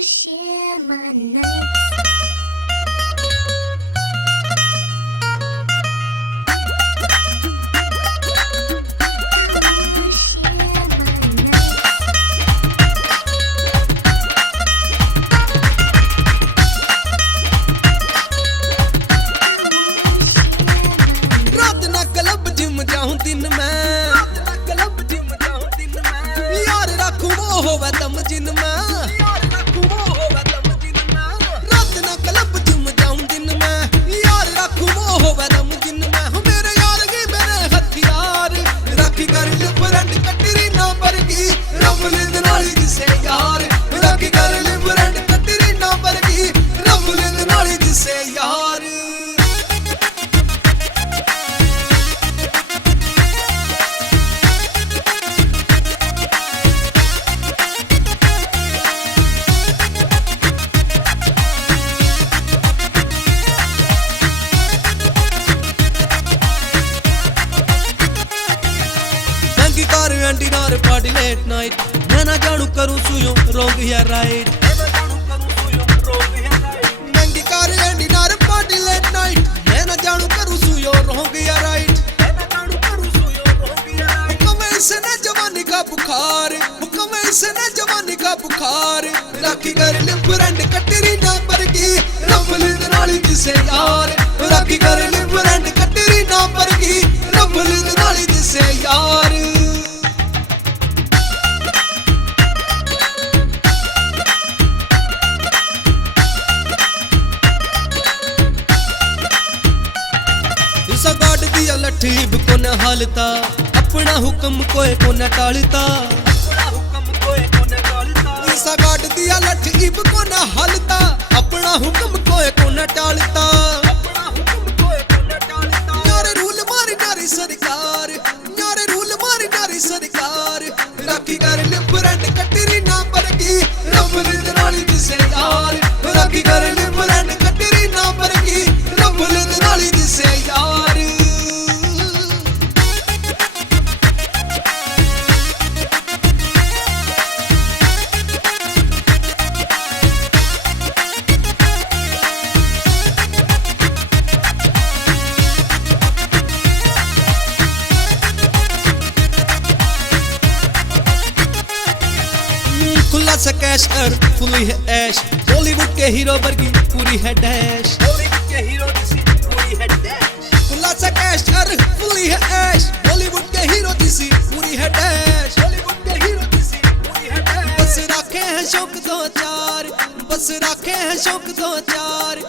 share my night. दिन में club gym जाऊं दिन में यार रखूं वो होवे दम जिन में यार रखूं वो होवे दम जिन में रात ना क्लब जिम जाऊं दिन में यार रखूं वो होवे दम जिन में हो मेरे यार की मेरे हथियार राखी कर ले फ्रेंड कटरी ना परगी रब ले नाली जिसे यार राखी कर ले फ्रेंड कटरी ना परगी रब ले नाली जिसे यार एंटी नार पार्टी लेट नाइट मैं ना जानू करूं सुयो रॉन्ग या राइट महंगी कार एंटी नार पार्टी लेट नाइट मैं ना जानू करूं सुयो रॉन्ग या राइट हुक्म ऐसे न जवानी का बुखार हुक्म ऐसे न जवानी का बुखार राखी कर ले फ्रेंड कटरी ना परगी रब ले नाली जिसे यार राखी कर ले फ्रेंड कटरी ना परगी रब ले नाली जिसे यार गाड़ दिया लठीब को न हालता अपना हुक्म कोई को न टालता ऐसा गाड़ दिया लठीब को न हालता अपना हुक्म कोई को न टालता यारे रूल मारी नारी सरकार यारे रूल मारी नारी सरकार राखी कर ले फ्रेंड कटरी ना परगी रब ले नाली जिसे यार राखी कर ले फ्रेंड कटरी ना परगी रब ले नाली जिसे यार खुला सा कैश कर फुली है ऐश बॉलीवुड के हीरो वर्गी पूरी है डैश बॉलीवुड के हीरो जैसी पूरी है डैश खुला सा कैश कर फुली है ऐश बॉलीवुड के हीरो जैसी पूरी है डैश बॉलीवुड के हीरो जैसी पूरी है डैश बस रखे हैं शौक दो चार बस रखे हैं शौक दो चार